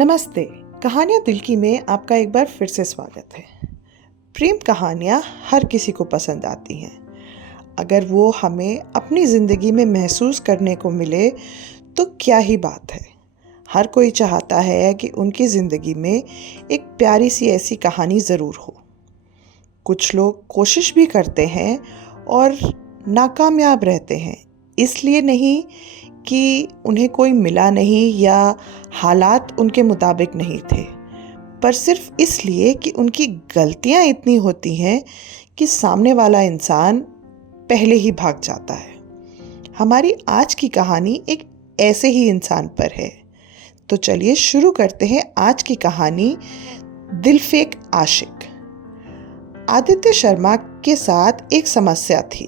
नमस्ते। कहानियाँ दिल की में आपका एक बार फिर से स्वागत है। प्रेम कहानियाँ हर किसी को पसंद आती हैं। अगर वो हमें अपनी ज़िंदगी में महसूस करने को मिले तो क्या ही बात है। हर कोई चाहता है कि उनकी ज़िंदगी में एक प्यारी सी ऐसी कहानी ज़रूर हो। कुछ लोग कोशिश भी करते हैं और नाकामयाब रहते हैं, इसलिए नहीं कि उन्हें कोई मिला नहीं या हालात उनके मुताबिक नहीं थे, पर सिर्फ इसलिए कि उनकी गलतियां इतनी होती हैं कि सामने वाला इंसान पहले ही भाग जाता है। हमारी आज की कहानी एक ऐसे ही इंसान पर है। तो चलिए शुरू करते हैं आज की कहानी, दिलफेक आशिक। आदित्य शर्मा के साथ एक समस्या थी।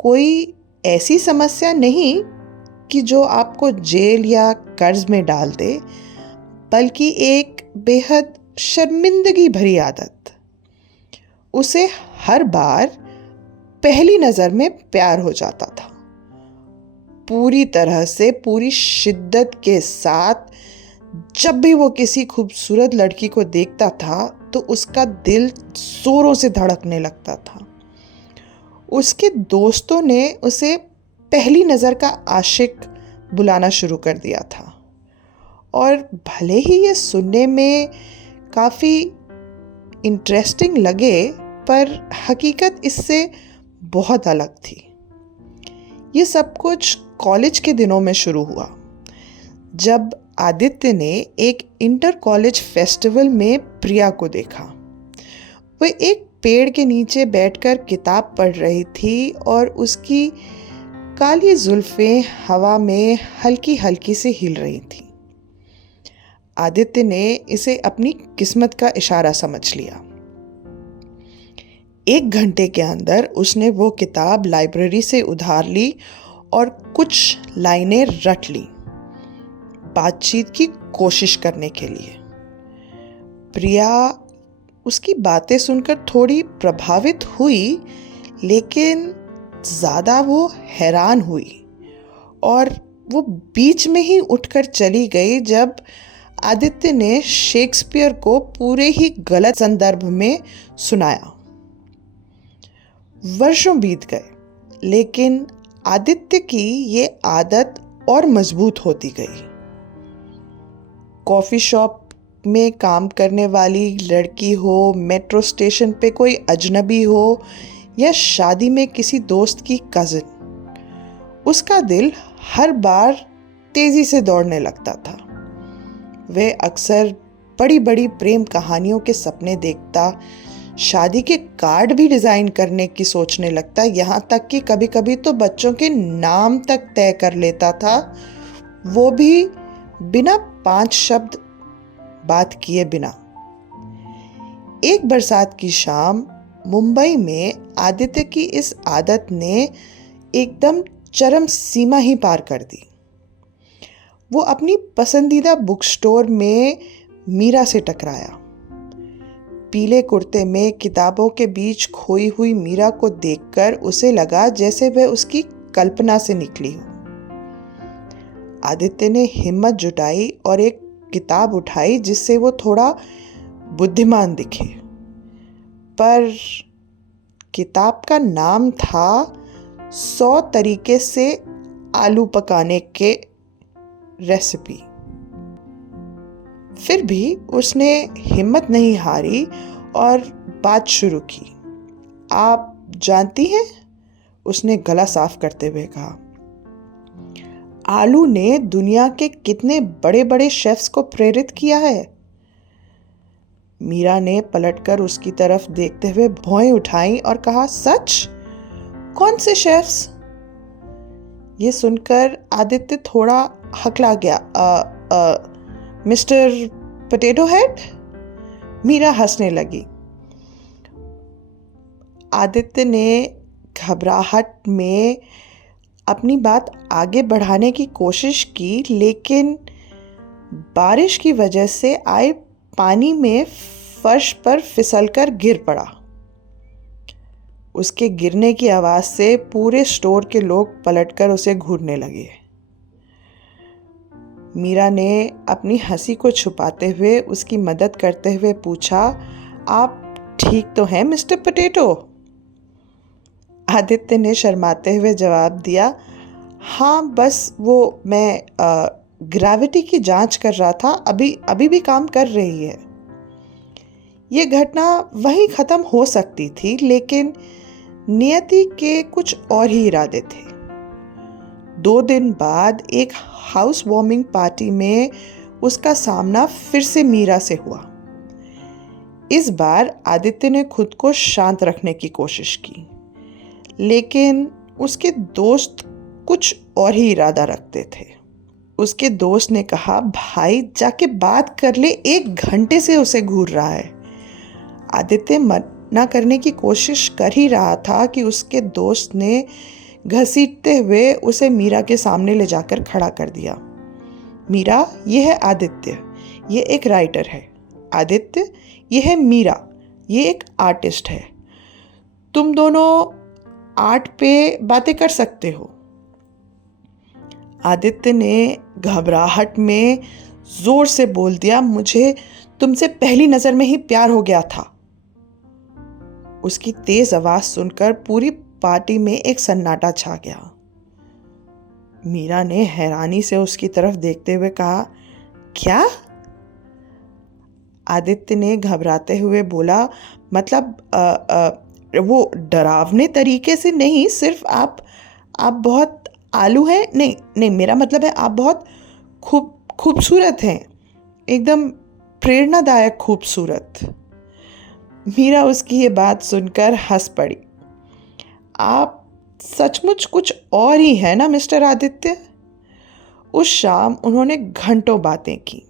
कोई ऐसी समस्या नहीं कि जो आपको जेल या कर्ज में डाल दे, बल्कि एक बेहद शर्मिंदगी भरी आदत। उसे हर बार पहली नज़र में प्यार हो जाता था। पूरी तरह से, पूरी शिद्दत के साथ जब भी वो किसी खूबसूरत लड़की को देखता था तो उसका दिल जोरों से धड़कने लगता था। उसके दोस्तों ने उसे पहली नज़र का आशिक बुलाना शुरू कर दिया था, और भले ही ये सुनने में काफ़ी इंटरेस्टिंग लगे, पर हकीकत इससे बहुत अलग थी। ये सब कुछ कॉलेज के दिनों में शुरू हुआ, जब आदित्य ने एक इंटर कॉलेज फेस्टिवल में प्रिया को देखा। वह एक पेड़ के नीचे बैठकर किताब पढ़ रही थी और उसकी काली जुल्फें हवा में हल्की हल्की से हिल रही थी। आदित्य ने इसे अपनी किस्मत का इशारा समझ लिया। 1 घंटे के अंदर उसने वो किताब लाइब्रेरी से उधार ली और कुछ लाइनें रट ली, बातचीत की कोशिश करने के लिए। प्रिया उसकी बातें सुनकर थोड़ी प्रभावित हुई, लेकिन ज़्यादा वो हैरान हुई, और वो बीच में ही उठकर चली गई जब आदित्य ने शेक्सपियर को पूरे ही गलत संदर्भ में सुनाया। वर्षों बीत गए, लेकिन आदित्य की ये आदत और मजबूत होती गई। कॉफ़ी शॉप में काम करने वाली लड़की हो, मेट्रो स्टेशन पे कोई अजनबी हो, या शादी में किसी दोस्त की कज़िन, उसका दिल हर बार तेज़ी से दौड़ने लगता था। वह अक्सर बड़ी बड़ी प्रेम कहानियों के सपने देखता, शादी के कार्ड भी डिज़ाइन करने की सोचने लगता, यहाँ तक कि कभी कभी तो बच्चों के नाम तक तय कर लेता था, वो भी बिना 5 शब्द बात किए बिना। एक बरसात की शाम मुंबई में आदित्य की इस आदत ने एकदम चरम सीमा ही पार कर दी। वो अपनी पसंदीदा बुक स्टोर में मीरा से टकराया। पीले कुर्ते में किताबों के बीच खोई हुई मीरा को देखकर उसे लगा जैसे वह उसकी कल्पना से निकली हो। आदित्य ने हिम्मत जुटाई और एक किताब उठाई जिससे वो थोड़ा बुद्धिमान दिखे, पर किताब का नाम था 100 तरीके से आलू पकाने के रेसिपी। फिर भी उसने हिम्मत नहीं हारी और बात शुरू की। आप जानती हैं, उसने गला साफ करते हुए कहा, आलू ने दुनिया के कितने बड़े बड़े शेफ्स को प्रेरित किया है। मीरा ने पलटकर उसकी तरफ देखते हुए भौएं उठाई और कहा, सच? कौन से शेफ्स? ये सुनकर आदित्य थोड़ा हकला गया। Mister potato head? मीरा हंसने लगी। आदित्य ने घबराहट में अपनी बात आगे बढ़ाने की कोशिश की, लेकिन बारिश की वजह से आए पानी में फर्श पर फिसलकर गिर पड़ा। उसके गिरने की आवाज़ से पूरे स्टोर के लोग पलटकर उसे घूरने लगे। मीरा ने अपनी हंसी को छुपाते हुए उसकी मदद करते हुए पूछा, आप ठीक तो हैं मिस्टर पोटैटो? आदित्य ने शर्माते हुए जवाब दिया, हाँ बस वो मैं ग्रेविटी की जांच कर रहा था, अभी भी काम कर रही है। ये घटना वहीं ख़त्म हो सकती थी, लेकिन नियति के कुछ और ही इरादे थे। 2 दिन बाद एक हाउस वार्मिंग पार्टी में उसका सामना फिर से मीरा से हुआ। इस बार आदित्य ने खुद को शांत रखने की कोशिश की, लेकिन उसके दोस्त कुछ और ही इरादा रखते थे। उसके दोस्त ने कहा, भाई जाके बात कर ले, 1 घंटे से उसे घूर रहा है। आदित्य मना करने की कोशिश कर ही रहा था कि उसके दोस्त ने घसीटते हुए उसे मीरा के सामने ले जाकर खड़ा कर दिया। मीरा, ये है आदित्य, ये एक राइटर है। आदित्य, ये है मीरा, ये एक आर्टिस्ट है। तुम दोनों आर्ट पे बातें कर सकते हो। आदित्य ने घबराहट में जोर से बोल दिया, मुझे तुमसे पहली नजर में ही प्यार हो गया था। उसकी तेज आवाज सुनकर पूरी पार्टी में एक सन्नाटा छा गया। मीरा ने हैरानी से उसकी तरफ देखते हुए कहा, क्या? आदित्य ने घबराते हुए बोला, मतलब वो डरावने तरीके से नहीं, सिर्फ आप बहुत आलू हैं। नहीं, मेरा मतलब है आप बहुत खूबसूरत हैं, एकदम प्रेरणादायक खूबसूरत। मीरा उसकी ये बात सुनकर हंस पड़ी। आप सचमुच कुछ और ही है ना मिस्टर आदित्य? उस शाम उन्होंने घंटों बातें की।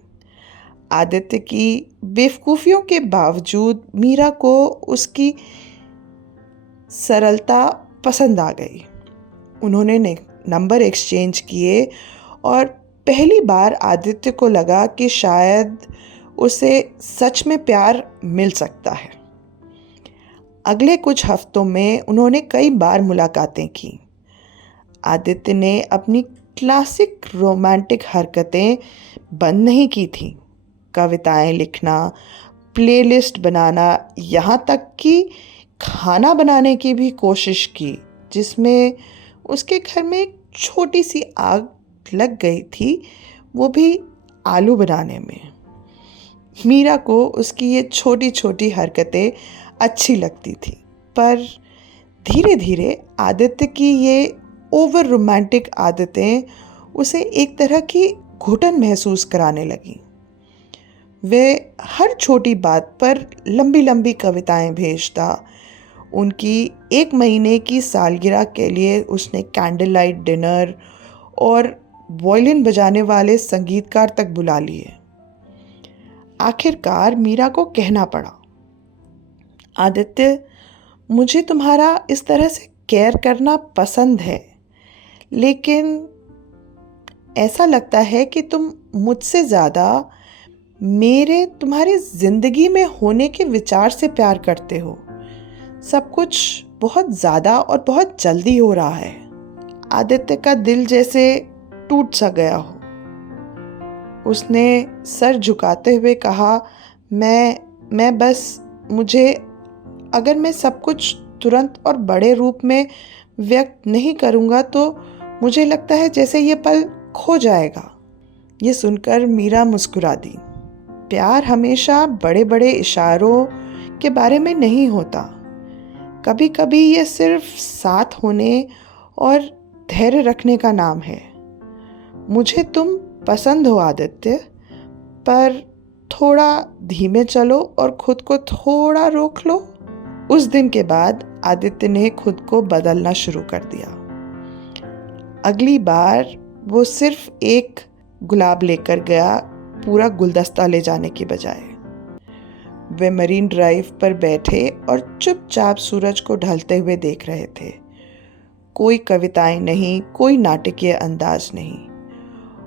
आदित्य की बेवकूफ़ियों के बावजूद मीरा को उसकी सरलता पसंद आ गई। उन्होंने नंबर एक्सचेंज किए और पहली बार आदित्य को लगा कि शायद उसे सच में प्यार मिल सकता है। अगले कुछ हफ्तों में उन्होंने कई बार मुलाकातें की। आदित्य ने अपनी क्लासिक रोमांटिक हरकतें बंद नहीं की थीं। कविताएं लिखना, प्लेलिस्ट बनाना, यहाँ तक कि खाना बनाने की भी कोशिश की, जिसमें उसके घर में एक छोटी सी आग लग गई थी, वो भी आलू बनाने में। मीरा को उसकी ये छोटी छोटी हरकतें अच्छी लगती थी, पर धीरे धीरे आदित्य की ये ओवर रोमांटिक आदतें उसे एक तरह की घुटन महसूस कराने लगीं। वे हर छोटी बात पर लंबी लंबी कविताएं भेजता। उनकी 1 महीने की सालगिरह के लिए उसने कैंडल लाइट डिनर और वायलिन बजाने वाले संगीतकार तक बुला लिए। आखिरकार मीरा को कहना पड़ा, आदित्य, मुझे तुम्हारा इस तरह से केयर करना पसंद है, लेकिन ऐसा लगता है कि तुम मुझसे ज़्यादा तुम्हारी ज़िंदगी में होने के विचार से प्यार करते हो। सब कुछ बहुत ज़्यादा और बहुत जल्दी हो रहा है। आदित्य का दिल जैसे टूट सा गया हो। उसने सर झुकाते हुए कहा, मैं बस अगर मैं सब कुछ तुरंत और बड़े रूप में व्यक्त नहीं करूँगा तो मुझे लगता है जैसे ये पल खो जाएगा। ये सुनकर मीरा मुस्कुरा दी। प्यार हमेशा बड़े बड़े इशारों के बारे में नहीं होता। कभी कभी ये सिर्फ साथ होने और धैर्य रखने का नाम है। मुझे तुम पसंद हो आदित्य, पर थोड़ा धीमे चलो और खुद को थोड़ा रोक लो। उस दिन के बाद आदित्य ने खुद को बदलना शुरू कर दिया। अगली बार वो सिर्फ एक गुलाब लेकर गया, पूरा गुलदस्ता ले जाने की बजाय। वे मरीन ड्राइव पर बैठे और चुपचाप सूरज को ढलते हुए देख रहे थे। कोई कविताएं नहीं, कोई नाटकीय अंदाज नहीं,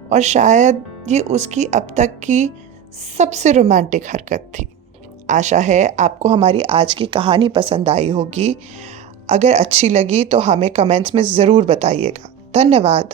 और शायद ये उसकी अब तक की सबसे रोमांटिक हरकत थी। आशा है आपको हमारी आज की कहानी पसंद आई होगी। अगर अच्छी लगी तो हमें कमेंट्स में ज़रूर बताइएगा। धन्यवाद।